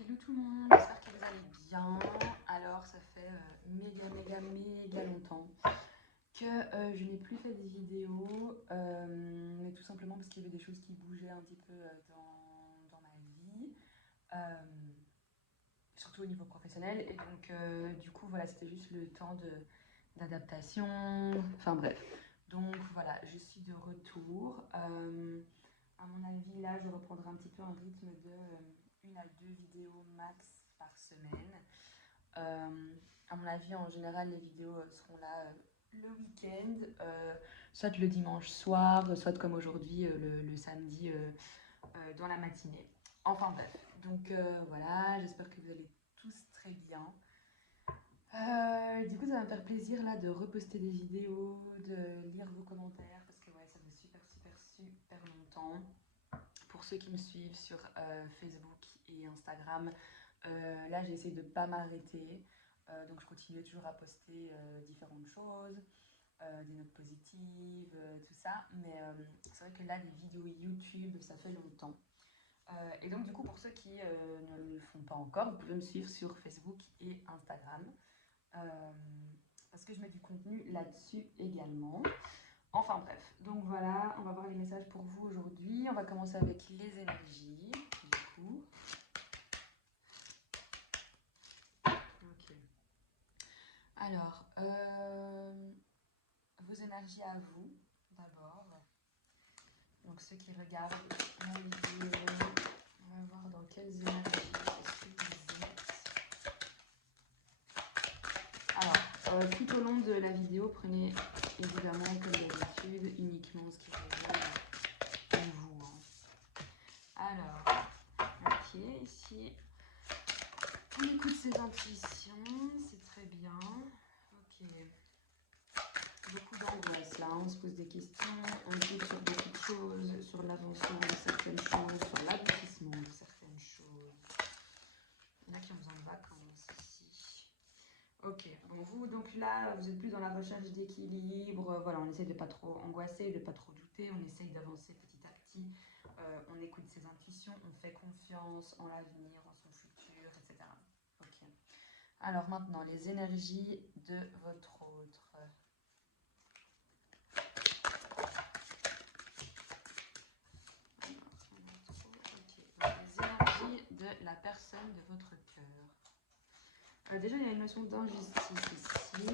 Hello tout le monde, j'espère que vous allez bien. Alors ça fait méga longtemps que je n'ai plus fait des vidéos, mais tout simplement parce qu'il y avait des choses qui bougeaient un petit peu dans ma vie, euh, surtout au niveau professionnel. Et donc du coup voilà, c'était juste le temps d'adaptation, enfin bref. Donc voilà, je suis de retour. À mon avis, là, je reprendrai un petit peu un rythme de une à deux vidéos max par semaine. Euh, à mon avis, en général, les vidéos seront là le week-end, soit le dimanche soir, soit comme aujourd'hui, le samedi dans la matinée. Enfin bref, donc voilà, j'espère que vous allez tous très bien. Du coup, ça va me faire plaisir là de reposter des vidéos, de lire vos commentaires, parce que ouais, ça fait super longtemps. Pour ceux qui me suivent sur Facebook et Instagram, là j'essaie de ne pas m'arrêter. Donc je continue toujours à poster différentes choses, des notes positives, tout ça. Mais c'est vrai que là, des vidéos YouTube, ça fait longtemps. Et donc du coup, pour ceux qui ne le font pas encore, vous pouvez me suivre sur Facebook et Instagram. Euh, Parce que je mets du contenu là-dessus également. Enfin bref, donc voilà, on va voir les messages pour vous aujourd'hui. On va commencer avec les énergies, du coup. Ok. Alors, vos énergies à vous, d'abord. Donc ceux qui regardent ma vidéo, on va voir dans quelles énergies est-ce que vous êtes. Alors, tout au long de la vidéo, prenez évidemment, comme d'habitude, uniquement ce qui revient en vous. Alors, ok, ici, on écoute ses intuitions, c'est très bien. Ok. Beaucoup d'angoisse là, on se pose des questions, on doute sur beaucoup de choses, sur l'avancement de certaines choses, sur l'aboutissement de certaines choses. Il y en a qui ont besoin de vacances ici. Ok, bon vous donc là vous êtes plus dans la recherche d'équilibre, voilà, on essaie de pas trop angoisser, de pas trop douter, on essaye d'avancer petit à petit, on écoute ses intuitions, on fait confiance en l'avenir, en son futur, etc. Ok. Alors maintenant les énergies de votre autre. Donc, les énergies de la personne de votre cœur. Déjà, il y a une notion d'injustice ici.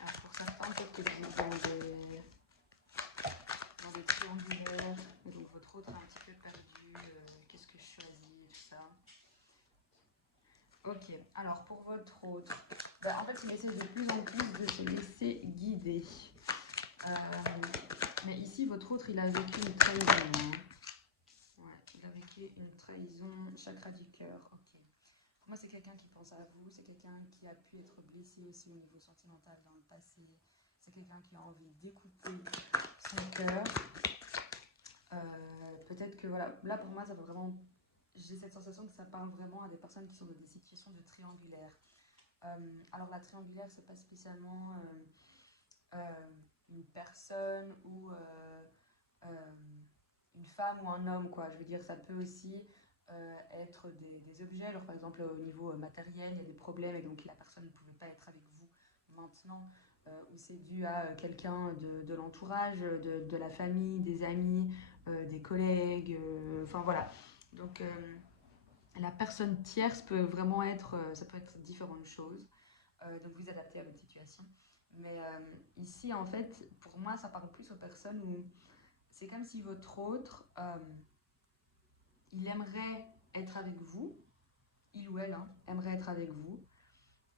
Alors, pour certains, peut-être que vous êtes dans des triangulaires, donc votre autre est un petit peu perdu. Qu'est-ce que je choisis et tout ça. Ok, alors pour votre autre, en fait, il essaie de plus en plus de se laisser guider. Mais ici, votre autre, il a vécu une trahison. Ouais, il a vécu une trahison, chakra du cœur. Ok. Pour moi, c'est quelqu'un qui pense à vous, c'est quelqu'un qui a pu être blessé aussi au niveau sentimental dans le passé. C'est quelqu'un qui a envie d'écouter son cœur. Peut-être que voilà, là pour moi, ça veut vraiment. J'ai cette sensation que ça parle vraiment à des personnes qui sont dans des situations de triangulaire. Alors la triangulaire, c'est pas spécialement une personne ou une femme ou un homme, quoi. Je veux dire, ça peut aussi être des objets. Alors, par exemple, au niveau matériel, il y a des problèmes et donc la personne ne pouvait pas être avec vous maintenant, ou c'est dû à quelqu'un de l'entourage, de la famille, des amis, des collègues, enfin voilà. Donc, la personne tierce peut vraiment être, ça peut être différentes choses. Donc, vous adaptez à votre situation. Mais ici, en fait, pour moi, ça parle plus aux personnes où c'est comme si votre autre, il aimerait être avec vous, il ou elle hein, aimerait être avec vous,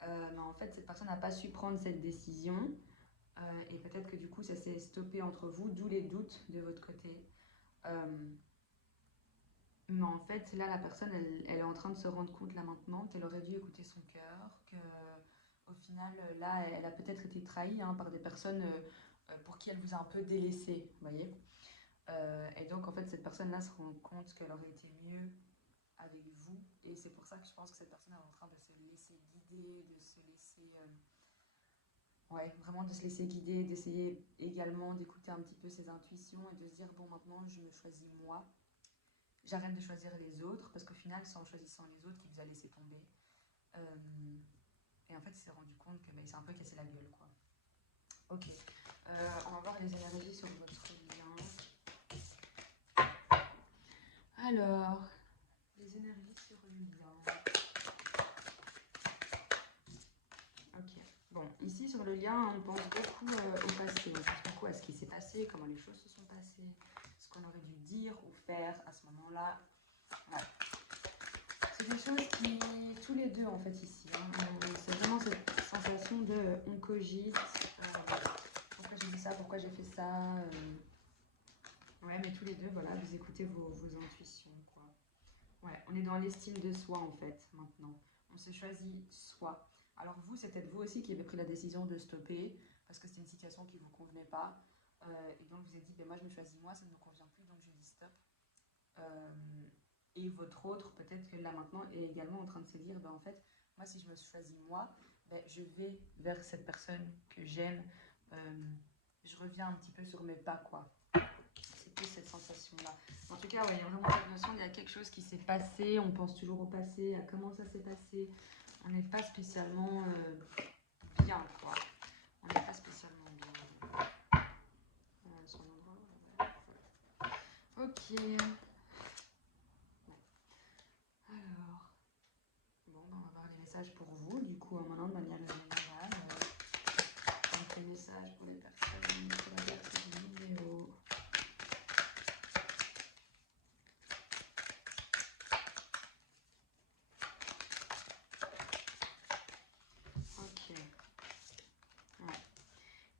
mais en fait, cette personne n'a pas su prendre cette décision, et peut-être que du coup, ça s'est stoppé entre vous, d'où les doutes de votre côté. Mais en fait, là, la personne, elle est en train de se rendre compte là maintenant qu'elle aurait dû écouter son cœur, que au final, là, elle a peut-être été trahie hein, par des personnes pour qui elle vous a un peu délaissé, vous voyez. Et donc, en fait, cette personne-là se rend compte qu'elle aurait été mieux avec vous. Et c'est pour ça que je pense que cette personne est en train de se laisser guider, de se laisser. Ouais, vraiment de se laisser guider, d'essayer également d'écouter un petit peu ses intuitions et de se dire bon, maintenant, je me choisis moi. j'arrête de choisir les autres, parce qu'au final, c'est en choisissant les autres qu'il vous a laissé tomber. Et en fait, il s'est rendu compte que il s'est un peu cassé la gueule, quoi. Ok, on va voir les énergies sur votre lien. Alors, les énergies sur le lien. Ok, bon, ici sur le lien, on pense beaucoup au passé, on pense beaucoup à ce qui s'est passé, comment les choses se sont passées, ce qu'on aurait dû dire ou faire à ce moment-là. Ouais. C'est des choses qui, tous les deux en fait ici, hein, c'est vraiment cette sensation de on cogite, pourquoi j'ai dit ça, pourquoi j'ai fait ça. Ouais, mais tous les deux, voilà, vous écoutez vos intuitions, quoi. Ouais, on est dans l'estime de soi en fait maintenant. On se choisit soi. Alors vous, c'est peut-être vous aussi qui avez pris la décision de stopper parce que c'était une situation qui ne vous convenait pas. Et donc vous avez dit, ben moi je me choisis moi, ça ne me convient plus, donc je dis stop. Et votre autre, peut-être que là maintenant, est également en train de se dire, ben en fait, moi si je me choisis moi, ben, je vais vers cette personne que j'aime. Je reviens un petit peu sur mes pas, quoi. C'est plus cette sensation-là. En tout cas, ouais, il y a vraiment cette notion, il y a quelque chose qui s'est passé, on pense toujours au passé, à comment ça s'est passé. On n'est pas spécialement bien, quoi. On n'est pas spécialement bien. Sur l'endroit, ouais. Ok. Alors, bon, on va voir les messages pour vous, du coup, maintenant de manière générale. Donc, les messages pour les personnes qui regardent cette vidéo. Ok. Ouais.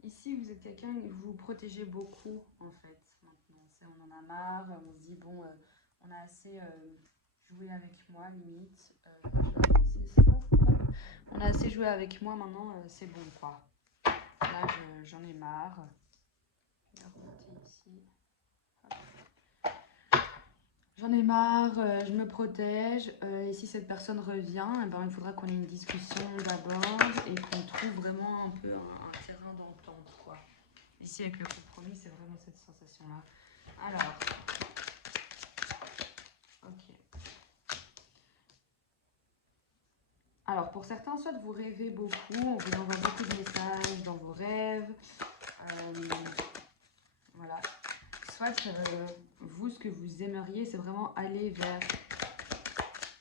Ici, vous êtes quelqu'un, vous vous protégez beaucoup, en fait, maintenant. On en a marre, on se dit, bon, on a assez joué avec moi, limite. Je vais avancer ça. On a assez joué avec moi, maintenant, c'est bon, quoi. Là, j'en ai marre. Je vais remonter ici. J'en ai marre, je me protège. Et si cette personne revient, eh ben, il faudra qu'on ait une discussion d'abord et qu'on trouve vraiment un peu un terrain d'entente, quoi. Ici, avec le compromis, c'est vraiment cette sensation-là. Alors, ok. Alors, pour certains, soit vous rêvez beaucoup, on vous envoie beaucoup de messages dans vos rêves. Voilà. Soit vous, ce que vous aimeriez, c'est vraiment aller vers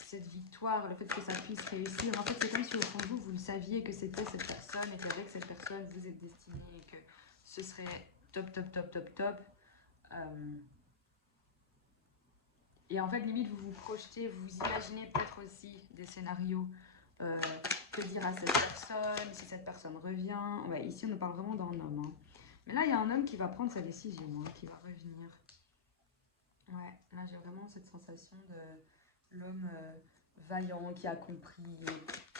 cette victoire, le fait que ça puisse réussir. En fait, c'est comme si au fond de vous, vous le saviez que c'était cette personne et qu'avec cette personne, vous êtes destiné et que ce serait top, top, top, top, top. Et en fait, limite, vous vous projetez, vous imaginez peut-être aussi des scénarios. Que dira cette personne, si cette personne revient. Ouais, ici, on nous parle vraiment d'un homme. Hein. Mais là, il y a un homme qui va prendre sa décision, hein, qui va revenir. Ouais, là, j'ai vraiment cette sensation de l'homme vaillant, qui a compris,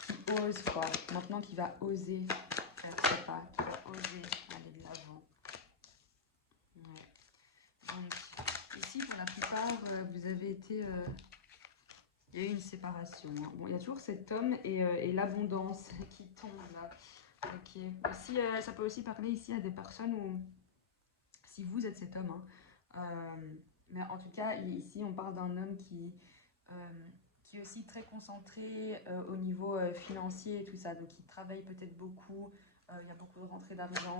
qui ose, quoi. Maintenant, qui va oser faire ses pas, qui va oser aller de l'avant. Ouais. Donc, ici, pour la plupart, vous avez été... il y a eu une séparation. Hein. Bon, il y a toujours cet homme et l'abondance qui tombe là. Ok. Ici, ça peut aussi parler ici à des personnes où, si vous êtes cet homme, hein, mais en tout cas, ici, on parle d'un homme qui est aussi très concentré au niveau financier et tout ça. Donc, il travaille peut-être beaucoup. Il y a beaucoup de rentrées d'argent.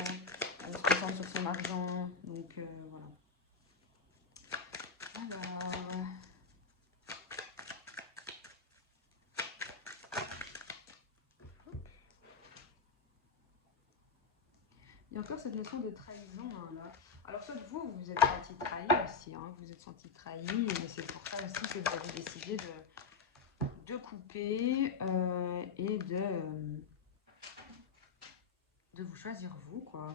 Il se concentre sur son argent. Donc, voilà. Alors... Il y a encore cette notion de trahison, hein, là. Alors, soit vous vous êtes senti trahi aussi, hein, vous êtes senti trahi, et c'est pour ça aussi que vous avez décidé de couper et de vous choisir vous, quoi.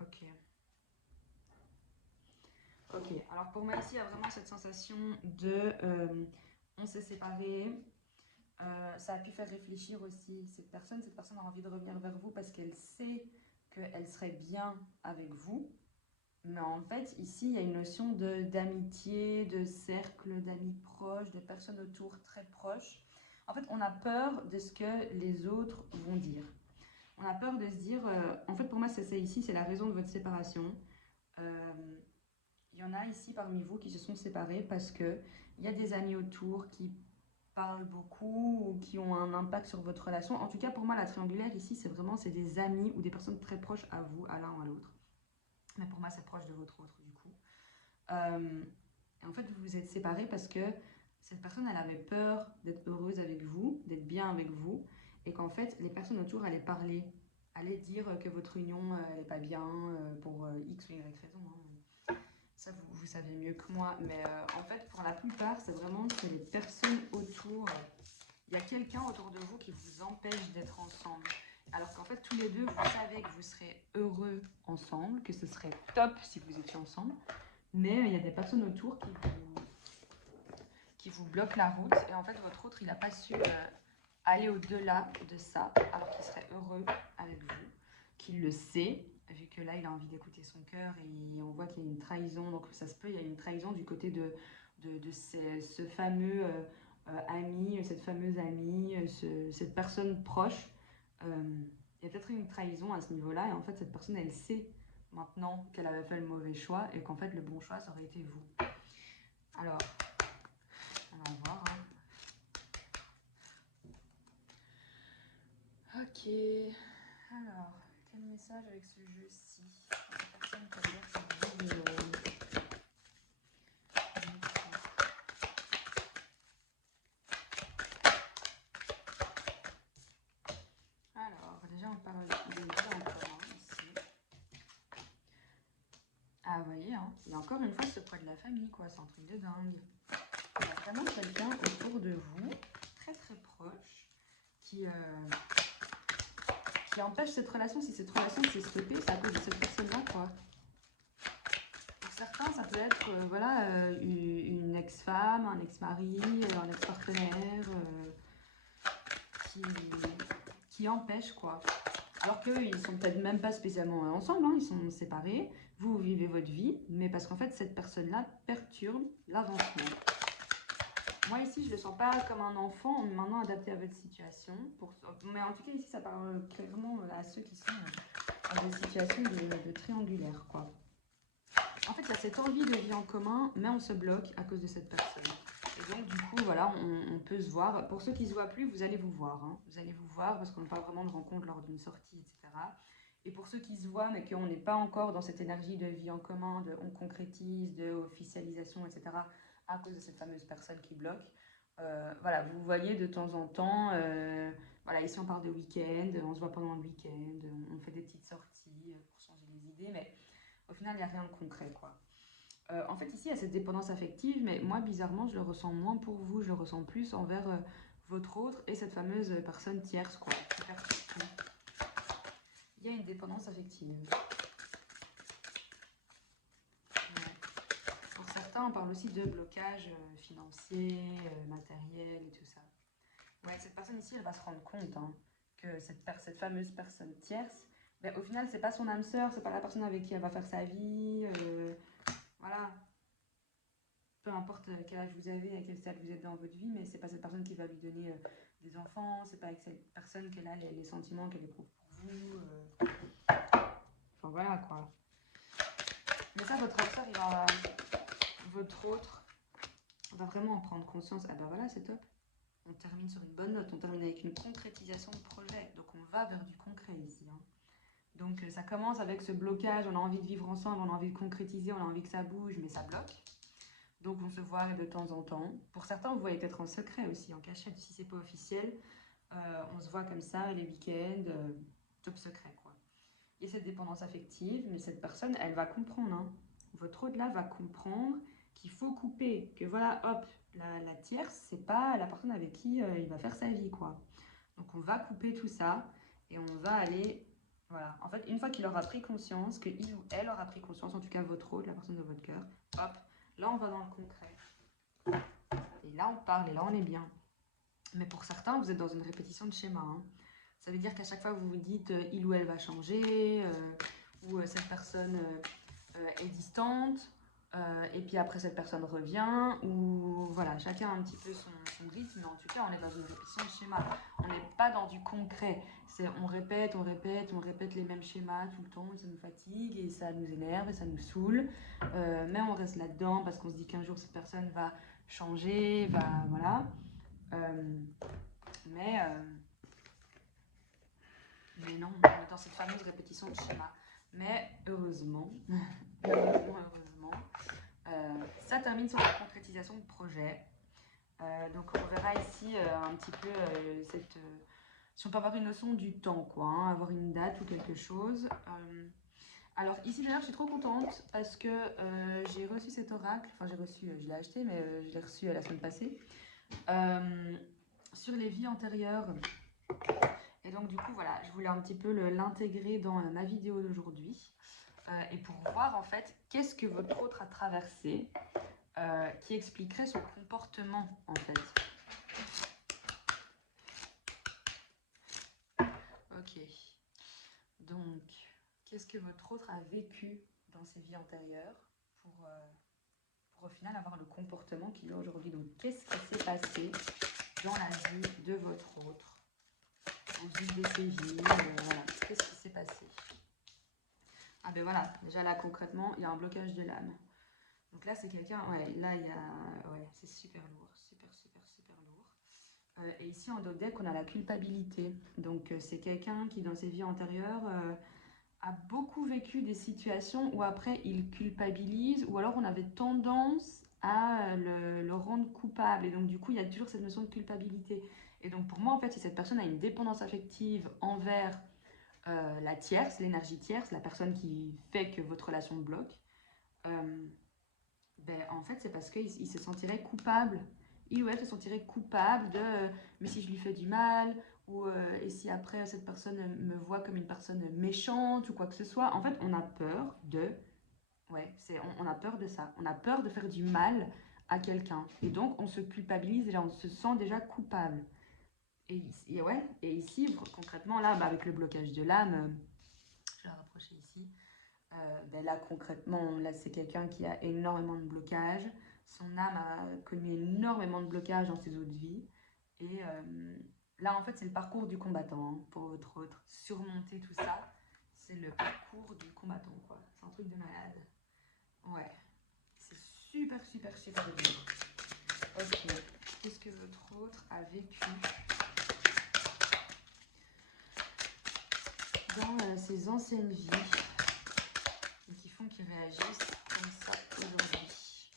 Ok. Ok, alors pour moi ici, il y a vraiment cette sensation de on s'est séparés. Ça a pu faire réfléchir aussi cette personne a envie de revenir vers vous parce qu'elle sait qu'elle serait bien avec vous. Mais en fait, ici, il y a une notion d'amitié, de cercle d'amis proches, de personnes autour très proches. En fait, on a peur de ce que les autres vont dire. On a peur de se dire... en fait, pour moi, c'est ça ici, c'est la raison de votre séparation. il y en a ici parmi vous qui se sont séparés parce qu'il y a des amis autour qui parlent beaucoup ou qui ont un impact sur votre relation. En tout cas, pour moi, la triangulaire ici, c'est des amis ou des personnes très proches à vous, à l'un ou à l'autre. Mais pour moi, c'est proche de votre autre, du coup. Et en fait, vous vous êtes séparés parce que cette personne, elle avait peur d'être heureuse avec vous, d'être bien avec vous, et qu'en fait, les personnes autour allaient parler, allaient dire que votre union, elle n'est pas bien pour X ou Y raison. Hein. Ça, vous savez mieux que moi. Mais en fait, pour la plupart, c'est vraiment que les personnes autour, il y a quelqu'un autour de vous qui vous empêche d'être ensemble. Alors qu'en fait, tous les deux, vous savez que vous serez heureux ensemble, que ce serait top si vous étiez ensemble. Mais il y a des personnes autour qui vous bloquent la route. Et en fait, votre autre, il n'a pas su aller au-delà de ça, alors qu'il serait heureux avec vous, qu'il le sait, vu que là, il a envie d'écouter son cœur et on voit qu'il y a une trahison. Donc ça se peut, il y a une trahison du côté de ce fameux ami, cette fameuse amie, cette personne proche. Il y a peut-être une trahison à ce niveau-là. Et en fait, cette personne, elle sait maintenant qu'elle avait fait le mauvais choix et qu'en fait, le bon choix, ça aurait été vous. Alors, on va voir. Hein. Ok. Alors, quel message avec ce jeu-ci? Personne qui a l'air Alors, déjà, on parle des vies en commun ici. Ah, vous voyez, hein, il y a encore une fois ce poids de la famille, quoi. C'est un truc de dingue. Il y a vraiment quelqu'un autour de vous, très très proche, qui empêche cette relation. Si cette relation s'est stoppée, c'est à cause de cette personne-là, quoi. Pour certains, ça peut être voilà, une ex-femme, un ex-mari, un ex-partenaire qui empêche, quoi. Alors qu'eux, ils sont peut-être même pas spécialement ensemble, hein, ils sont séparés. Vous vivez votre vie, mais parce qu'en fait, cette personne-là perturbe l'avancement. Moi, ici, je ne le sens pas comme un enfant, maintenant adapté à votre situation. Mais en tout cas, ici, ça parle clairement à ceux qui sont dans des situations de triangulaire, quoi. En fait, il y a cette envie de vie en commun, mais on se bloque à cause de cette personne. Et donc, du coup, voilà, on peut se voir. Pour ceux qui ne se voient plus, vous allez vous voir. Hein. Vous allez vous voir parce qu'on parle vraiment de rencontre lors d'une sortie, etc. Et pour ceux qui se voient, mais qu'on n'est pas encore dans cette énergie de vie en commun, de on concrétise, de officialisation, etc., à cause de cette fameuse personne qui bloque, voilà, vous voyez de temps en temps, voilà, ici on parle de week-end, on se voit pendant le week-end, on fait des petites sorties pour changer les idées, mais au final, il n'y a rien de concret, quoi. En fait, ici, il y a cette dépendance affective, mais moi, bizarrement, je le ressens moins pour vous, je le ressens plus envers votre autre et cette fameuse personne tierce, quoi. Il y a une dépendance affective. Ouais. Pour certains, on parle aussi de blocage financier, matériel et tout ça. Ouais, cette personne ici, elle va se rendre compte hein, que cette fameuse personne tierce, ben, au final, c'est pas son âme sœur, c'est pas la personne avec qui elle va faire sa vie. Voilà. Peu importe quel âge vous avez, à quel stade vous êtes dans votre vie, mais c'est pas cette personne qui va lui donner des enfants, c'est pas avec cette personne qu'elle a les sentiments qu'elle éprouve pour vous. Enfin voilà quoi. Mais ça, votre âme sœur, votre autre, va vraiment en prendre conscience. Ah ben voilà, c'est top. On termine sur une bonne note, on termine avec une concrétisation de projet. Donc on va vers du concret ici. Hein. Donc ça commence avec ce blocage, on a envie de vivre ensemble, on a envie de concrétiser, on a envie que ça bouge, mais ça bloque. Donc on se voit de temps en temps. Pour certains, vous voyez peut-être en secret aussi, en cachette, si c'est pas officiel. On se voit comme ça les week-ends, top secret quoi. Il y a cette dépendance affective, mais cette personne, elle va comprendre. Hein. Votre au-delà va comprendre qu'il faut couper, que voilà, hop, la tierce, c'est pas la personne avec qui il va faire sa vie quoi. Donc on va couper tout ça et on va aller, voilà. En fait, une fois qu'il aura pris conscience, que il ou elle aura pris conscience, en tout cas votre autre, la personne de votre cœur, hop, là on va dans le concret. Et là on parle et là on est bien. Mais pour certains, vous êtes dans une répétition de schéma. Hein. Ça veut dire qu'à chaque fois que vous vous dites il ou elle va changer, ou cette personne est distante, Et puis après cette personne revient, ou voilà, chacun a un petit peu son rythme, mais en tout cas on est dans une répétition de schéma. On n'est pas dans du concret. On répète, on répète, on répète les mêmes schémas tout le temps, ça nous fatigue et ça nous énerve et ça nous saoule. Mais on reste là-dedans parce qu'on se dit qu'un jour cette personne va changer, voilà. Mais non, on est dans cette fameuse répétition de schéma. Mais heureusement, heureusement, ça termine sur la concrétisation de projet. Donc on verra ici un petit peu si on peut avoir une notion du temps, quoi, hein, avoir une date ou quelque chose. Alors ici d'ailleurs je suis trop contente parce que j'ai reçu cet oracle, enfin j'ai reçu, je l'ai acheté mais je l'ai reçu la semaine passée, sur les vies antérieures. Et donc du coup voilà, je voulais un petit peu l'intégrer dans ma vidéo d'aujourd'hui et pour voir en fait qu'est-ce que votre autre a traversé qui expliquerait son comportement en fait. Ok, donc qu'est-ce que votre autre a vécu dans ses vies antérieures pour au final avoir le comportement qu'il a aujourd'hui. Donc qu'est-ce qui s'est passé dans la vie de votre autre au fil de ses vies, voilà. Qu'est-ce qui s'est passé? Ah ben voilà, déjà là concrètement, il y a un blocage de l'âme. Donc là c'est quelqu'un, ouais, là il y a, ouais, c'est super lourd, super lourd. Et ici en dos deck on a la culpabilité. Donc c'est quelqu'un qui dans ses vies antérieures a beaucoup vécu des situations où après il culpabilise ou alors on avait tendance à le rendre coupable et donc du coup il y a toujours cette notion de culpabilité et donc pour moi en fait si cette personne a une dépendance affective envers la tierce, l'énergie tierce, la personne qui fait que votre relation bloque, ben, en fait c'est parce qu'il se sentirait coupable, il ou elle se sentirait coupable de mais si je lui fais du mal ou et si après cette personne me voit comme une personne méchante ou quoi que ce soit, en fait on a peur de, ouais, on a peur de ça, on a peur de faire du mal à quelqu'un et donc on se culpabilise déjà, on se sent déjà coupable ouais, et ici concrètement là bah, avec le blocage de l'âme, je vais la rapprocher ici. Ben là concrètement, là c'est quelqu'un qui a énormément de blocages. Son âme a connu énormément de blocages dans ses autres vies. Et là en fait c'est le parcours du combattant hein, pour votre autre. Surmonter tout ça, c'est le parcours du combattant quoi. C'est un truc de malade. Ouais, c'est super dur. Ok, qu'est-ce que votre autre a vécu dans ses anciennes vies qui font qu'ils réagissent comme ça aujourd'hui?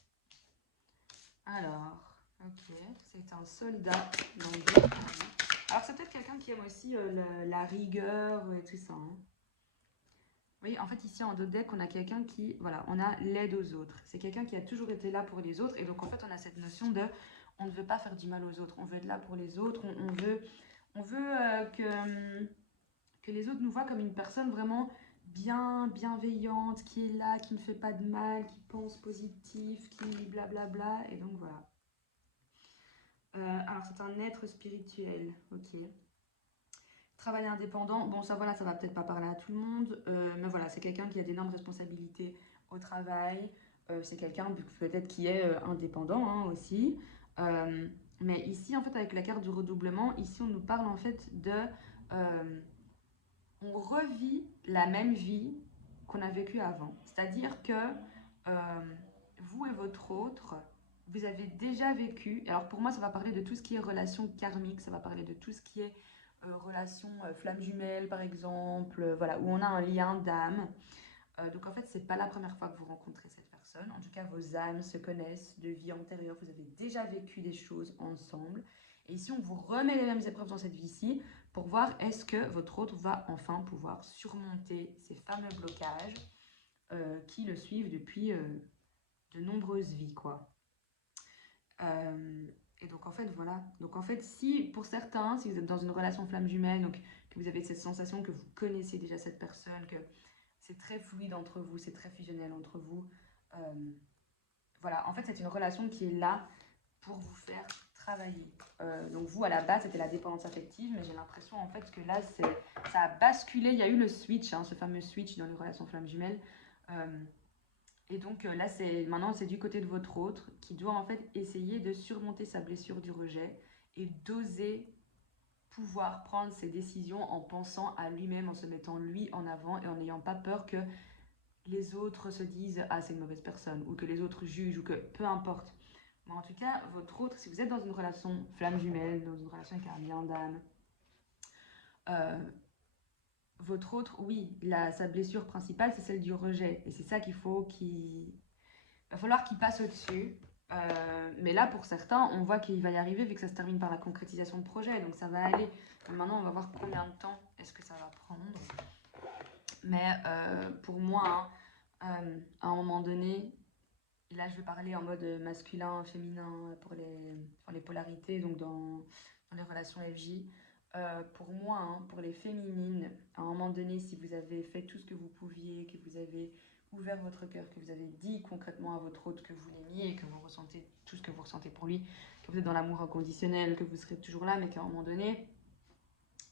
Alors, ok, c'est un soldat dans d'autres vies. Alors c'est peut-être quelqu'un qui aime aussi la rigueur et tout ça. Hein. Oui, en fait ici en dos deck on a quelqu'un qui, voilà, on a l'aide aux autres. C'est quelqu'un qui a toujours été là pour les autres et donc en fait on a cette notion de, on ne veut pas faire du mal aux autres, on veut être là pour les autres, on veut que les autres nous voient comme une personne vraiment bienveillante, qui est là, qui ne fait pas de mal, qui pense positif, qui blablabla, et donc voilà. Alors c'est un être spirituel, ok. Travail indépendant, bon ça voilà, ça va peut-être pas parler à tout le monde, mais voilà, c'est quelqu'un qui a d'énormes responsabilités au travail, c'est quelqu'un peut-être qui est indépendant hein, aussi. Mais ici en fait avec la carte du redoublement, ici on nous parle en fait de... on revit la même vie qu'on a vécue avant. C'est-à-dire que vous et votre autre, vous avez déjà vécu, et alors pour moi ça va parler de tout ce qui est relation karmique, ça va parler de tout ce qui est relation flamme jumelle par exemple, voilà, où on a un lien d'âme. Donc en fait c'est pas la première fois que vous rencontrez cette personne, en tout cas vos âmes se connaissent de vie antérieure, vous avez déjà vécu des choses ensemble. Et ici on vous remet les mêmes épreuves dans cette vie-ci pour voir est-ce que votre autre va enfin pouvoir surmonter ces fameux blocages qui le suivent depuis de nombreuses vies quoi. Et donc en fait voilà, donc en fait si pour certains, si vous êtes dans une relation flamme jumelle, donc que vous avez cette sensation que vous connaissez déjà cette personne, que c'est très fluide entre vous, c'est très fusionnel entre vous, voilà, en fait c'est une relation qui est là pour vous faire travailler. Donc vous à la base c'était la dépendance affective, mais j'ai l'impression en fait que là ça a basculé, il y a eu le switch, hein, ce fameux switch dans les relations flammes jumelles. Et donc là, maintenant, c'est du côté de votre autre qui doit en fait essayer de surmonter sa blessure du rejet et d'oser pouvoir prendre ses décisions en pensant à lui-même, en se mettant lui en avant et en n'ayant pas peur que les autres se disent « Ah, c'est une mauvaise personne » ou que les autres jugent ou que peu importe. Mais en tout cas, votre autre, si vous êtes dans une relation flamme jumelle, dans une relation avec un lien d'âme, votre autre, oui, sa blessure principale, c'est celle du rejet. Et c'est ça qu'il va falloir qu'il passe au-dessus. Mais là, pour certains, on voit qu'il va y arriver vu que ça se termine par la concrétisation de projet. Donc ça va aller. Maintenant, on va voir combien de temps est-ce que ça va prendre. Mais pour moi, à un moment donné, là, je vais parler en mode masculin, féminin pour les polarités, donc dans les relations FJ. Pour moi, pour les féminines, à un moment donné, si vous avez fait tout ce que vous pouviez, que vous avez ouvert votre cœur, que vous avez dit concrètement à votre autre que vous l'aimiez, que vous ressentez tout ce que vous ressentez pour lui, que vous êtes dans l'amour inconditionnel, que vous serez toujours là, mais qu'à un moment donné,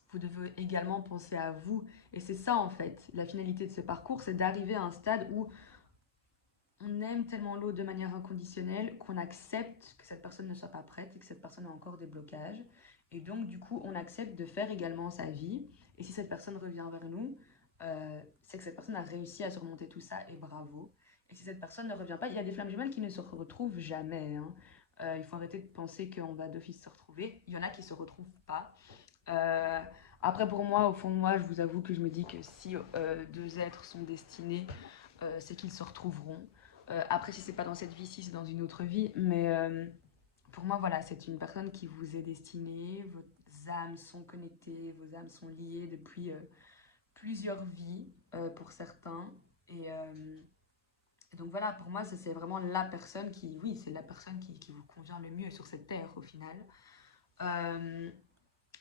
vous devez également penser à vous. Et c'est ça, en fait, la finalité de ce parcours, c'est d'arriver à un stade où on aime tellement l'autre de manière inconditionnelle qu'on accepte que cette personne ne soit pas prête et que cette personne a encore des blocages. Et donc, du coup, on accepte de faire également sa vie. Et si cette personne revient vers nous, c'est que cette personne a réussi à surmonter tout ça et bravo. Et si cette personne ne revient pas, il y a des flammes jumelles qui ne se retrouvent jamais. Il faut arrêter de penser qu'on va d'office se retrouver. Il y en a qui ne se retrouvent pas. Après, pour moi, au fond de moi, je vous avoue que je me dis que si deux êtres sont destinés, c'est qu'ils se retrouveront. Après, si c'est pas dans cette vie-ci, c'est dans une autre vie. Mais pour moi, voilà, c'est une personne qui vous est destinée. Vos âmes sont connectées, vos âmes sont liées depuis plusieurs vies pour certains. Et donc voilà, pour moi, c'est vraiment la personne qui, oui, c'est la personne qui vous convient le mieux sur cette terre au final.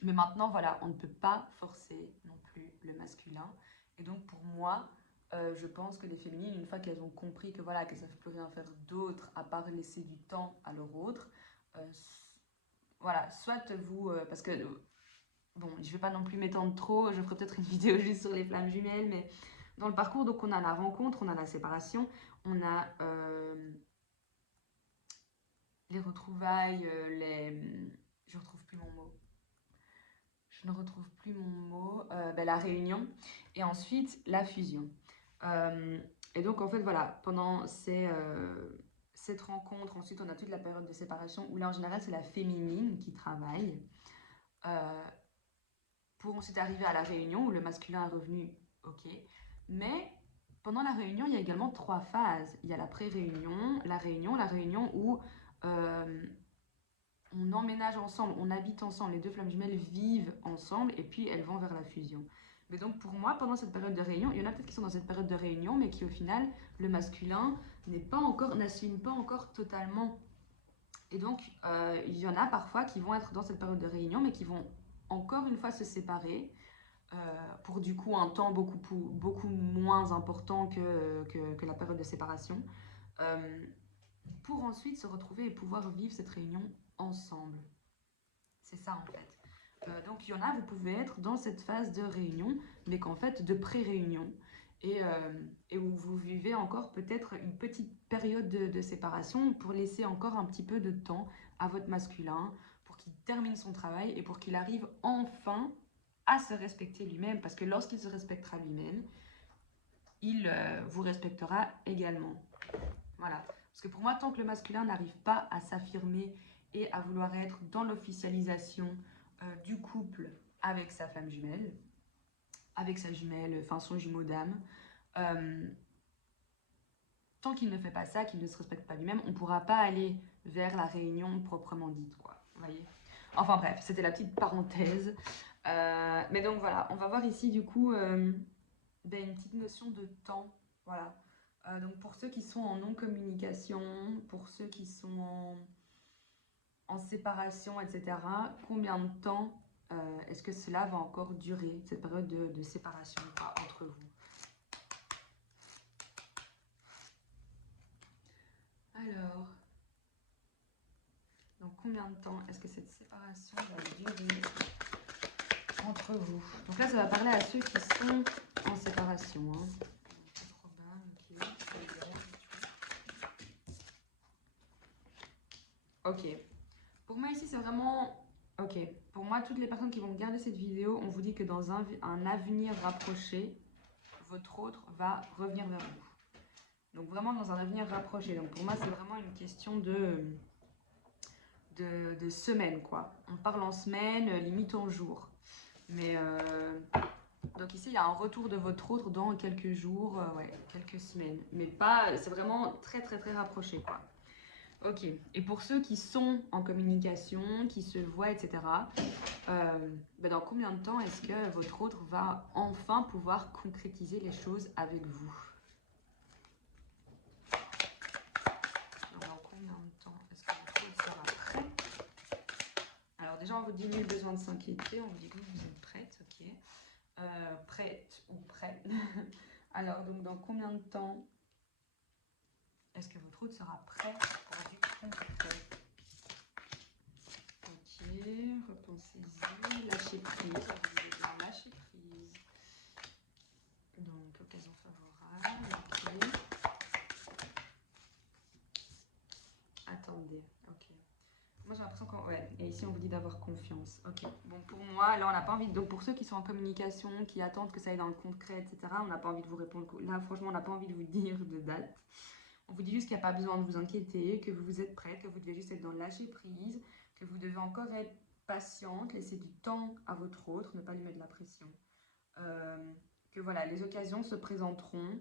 Mais maintenant, voilà, on ne peut pas forcer non plus le masculin. Et donc pour moi, je pense que les féminines, une fois qu'elles ont compris que voilà, qu'elles ne savent plus rien faire d'autre à part laisser du temps à leur autre, voilà, soit vous, parce que bon, je ne vais pas non plus m'étendre trop, je ferai peut-être une vidéo juste sur les flammes jumelles, mais dans le parcours, donc on a la rencontre, on a la séparation, on a les retrouvailles, je ne retrouve plus mon mot. Je ne retrouve plus mon mot, la réunion, et ensuite la fusion. Et donc en fait voilà, pendant cette rencontre, ensuite on a toute la période de séparation où là en général c'est la féminine qui travaille, pour ensuite arriver à la réunion où le masculin est revenu, ok, mais pendant la réunion il y a également 3 phases. Il y a la pré-réunion, la réunion où on emménage ensemble, on habite ensemble, les deux flammes jumelles vivent ensemble et puis elles vont vers la fusion. Mais donc pour moi, pendant cette période de réunion, il y en a peut-être qui sont dans cette période de réunion, mais qui au final, le masculin n'assume pas encore totalement. Et donc, il y en a parfois qui vont être dans cette période de réunion, mais qui vont encore une fois se séparer pour du coup un temps beaucoup moins important que la période de séparation, pour ensuite se retrouver et pouvoir vivre cette réunion ensemble. C'est ça en fait. Donc il y en a, vous pouvez être dans cette phase de réunion, mais qu'en fait de pré-réunion, et où vous vivez encore peut-être une petite période de séparation pour laisser encore un petit peu de temps à votre masculin, pour qu'il termine son travail et pour qu'il arrive enfin à se respecter lui-même, parce que lorsqu'il se respectera lui-même, il vous respectera également. Voilà. Parce que pour moi, tant que le masculin n'arrive pas à s'affirmer et à vouloir être dans l'officialisation du couple avec sa flamme jumelle, avec sa jumelle, enfin son jumeau d'âme, tant qu'il ne fait pas ça, qu'il ne se respecte pas lui-même, on ne pourra pas aller vers la réunion proprement dite, quoi. Vous voyez ? Enfin bref, c'était la petite parenthèse. Mais donc voilà, on va voir ici du coup une petite notion de temps. Voilà. Donc pour ceux qui sont en non-communication, pour ceux qui sont en séparation, etc., combien de temps est-ce que cela va encore durer, cette période de séparation entre vous? Alors, donc combien de temps est-ce que cette séparation va durer entre vous? Donc là, ça va parler à ceux qui sont en séparation. Hein. Ok. Pour moi ici, c'est vraiment... Ok. Pour moi, toutes les personnes qui vont regarder cette vidéo, on vous dit que dans un avenir rapproché, votre autre va revenir vers vous. Donc vraiment dans un avenir rapproché. Donc pour moi, c'est vraiment une question de semaines, quoi. On parle en semaines, limite en jours. Mais donc ici, il y a un retour de votre autre dans quelques jours, ouais, quelques semaines. Mais pas, c'est vraiment très très très rapproché, quoi. Ok. Et pour ceux qui sont en communication, qui se voient, etc., ben dans combien de temps est-ce que votre autre va enfin pouvoir concrétiser les choses avec vous? Dans combien de temps est-ce que votre autre sera prêt? Alors déjà, on vous dit nul besoin de s'inquiéter, on vous dit que vous êtes prête, ok. Prête ou prêt. Alors, donc dans combien de temps est-ce que votre autre sera prêt pour du concret? Ok, repensez-y, lâchez prise, vous allez bien lâcher prise. Donc, occasion favorable, ok. Attendez, ok. Moi j'ai l'impression qu'on... Ouais, et ici on vous dit d'avoir confiance. Ok, bon pour moi, là on n'a pas envie... Donc pour ceux qui sont en communication, qui attendent que ça aille dans le concret, etc., on n'a pas envie de vous répondre. Là franchement on n'a pas envie de vous dire de date. On vous dit juste qu'il n'y a pas besoin de vous inquiéter, que vous êtes prête, que vous devez juste être dans le lâcher prise, que vous devez encore être patiente, laisser du temps à votre autre, ne pas lui mettre de la pression. Que voilà, les occasions se présenteront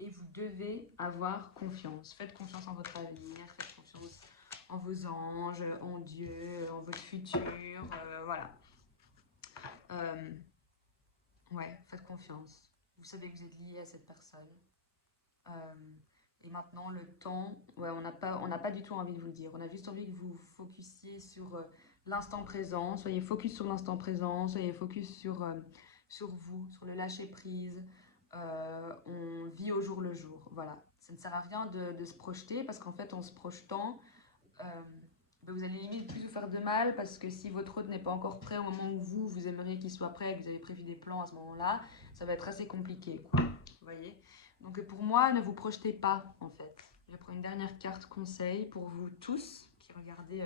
et vous devez avoir confiance. Faites confiance en votre avenir, faites confiance en vos anges, en Dieu, en votre futur, voilà. Ouais, faites confiance. Vous savez que vous êtes lié à cette personne. Et maintenant, le temps, ouais, on n'a pas du tout envie de vous le dire. On a juste envie que vous vous focussiez sur l'instant présent. Soyez focus sur l'instant présent. Soyez focus sur vous, sur le lâcher prise. On vit au jour le jour. Voilà. Ça ne sert à rien de se projeter parce qu'en fait, en se projetant, ben vous allez limite plus vous faire de mal parce que si votre autre n'est pas encore prêt au moment où vous aimeriez qu'il soit prêt et que vous avez prévu des plans à ce moment-là, ça va être assez compliqué, quoi. Vous voyez? Donc pour moi, ne vous projetez pas, en fait. Je prends une dernière carte conseil pour vous tous qui regardez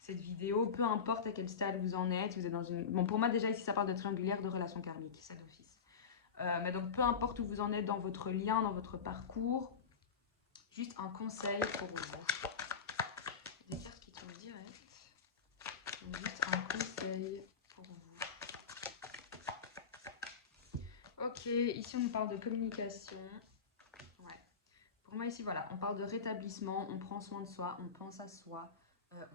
cette vidéo. Peu importe à quel stade vous en êtes, vous êtes dans une... Bon, pour moi, déjà, ici, ça parle de triangulaire de relation karmique, c'est d'office. Mais donc, peu importe où vous en êtes dans votre lien, dans votre parcours, juste un conseil pour vous. Des cartes qui tombent direct. Donc, juste un conseil pour vous. Ok, ici, on nous parle de communication. Ouais. Pour moi, ici, voilà, on parle de rétablissement, on prend soin de soi, on pense à soi,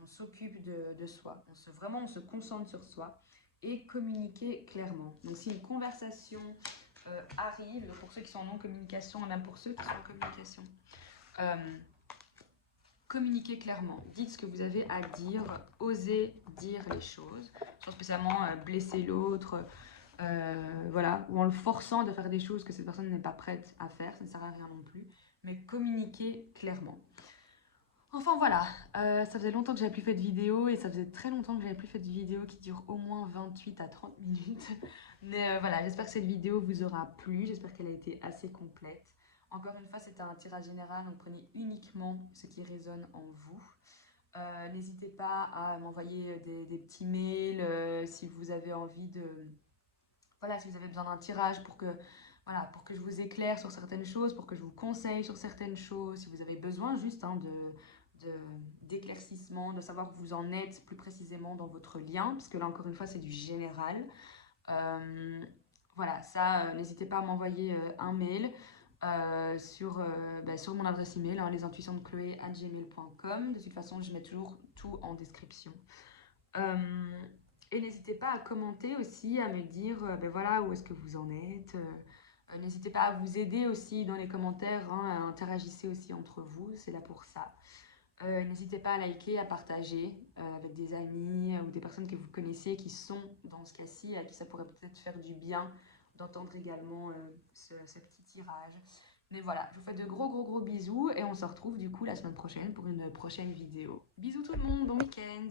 on s'occupe de soi. Vraiment, on se concentre sur soi et communiquer clairement. Donc, si une conversation arrive, pour ceux qui sont en non-communication et même pour ceux qui sont en communication, communiquez clairement. Dites ce que vous avez à dire, osez dire les choses, sans spécialement blesser l'autre, voilà, ou en le forçant de faire des choses que cette personne n'est pas prête à faire, ça ne sert à rien non plus, mais communiquez clairement. Enfin voilà, ça faisait longtemps que j'avais plus fait de vidéo et ça faisait très longtemps que j'avais plus fait de vidéo qui dure au moins 28 à 30 minutes. Mais voilà, j'espère que cette vidéo vous aura plu, j'espère qu'elle a été assez complète. Encore une fois, c'était un tirage général, donc prenez uniquement ce qui résonne en vous. N'hésitez pas à m'envoyer des petits mails si vous avez envie de... Voilà, si vous avez besoin d'un tirage pour que, voilà, pour que je vous éclaire sur certaines choses, pour que je vous conseille sur certaines choses, si vous avez besoin juste d'éclaircissement, de savoir où vous en êtes plus précisément dans votre lien, parce que là encore une fois c'est du général. Voilà, ça, n'hésitez pas à m'envoyer un mail sur mon adresse email, hein, lesintuitionsdechloé@gmail.com. De toute façon, je mets toujours tout en description. Et n'hésitez pas à commenter aussi, à me dire ben voilà, où est-ce que vous en êtes. N'hésitez pas à vous aider aussi dans les commentaires, hein, interagissez aussi entre vous, c'est là pour ça. N'hésitez pas à liker, à partager avec des amis ou des personnes que vous connaissez qui sont dans ce cas-ci, à qui ça pourrait peut-être faire du bien d'entendre également ce petit tirage. Mais voilà, je vous fais de gros bisous et on se retrouve du coup la semaine prochaine pour une prochaine vidéo. Bisous tout le monde, bon week-end!